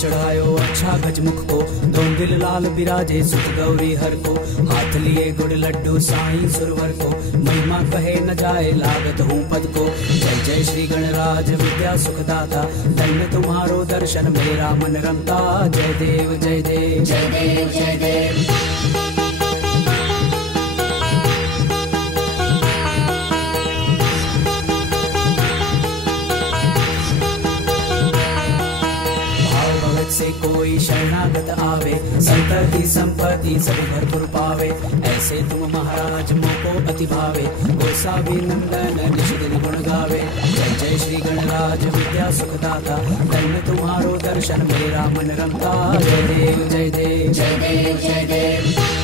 चढ़ायो अच्छा गजमुख को, दोन दिल लाल बिराजे सुत गौरी हर को, हाथ लिए गुड़ लड्डू साईं सुरवर को, महिमा कहे न जाए लागत हूँ पद को। जय जय श्री गणराज विद्या सुखदाता, धन्य तुम्हारो दर्शन मेरा मन रमता। जय देव जय देव जय देव जय देव। से कोई शरणागत आवे, संतति संपत्ति सब भरपूर पावे। ऐसे तुम महाराज मोको अति भावे, गोसावी नंदन निज दिन गुण गावे। जय जय श्री गणराज विद्या सुखदाता, धन्य तुम्हारो दर्शन मेरा मन रमता। जय देव जय देव जय देव जय देव।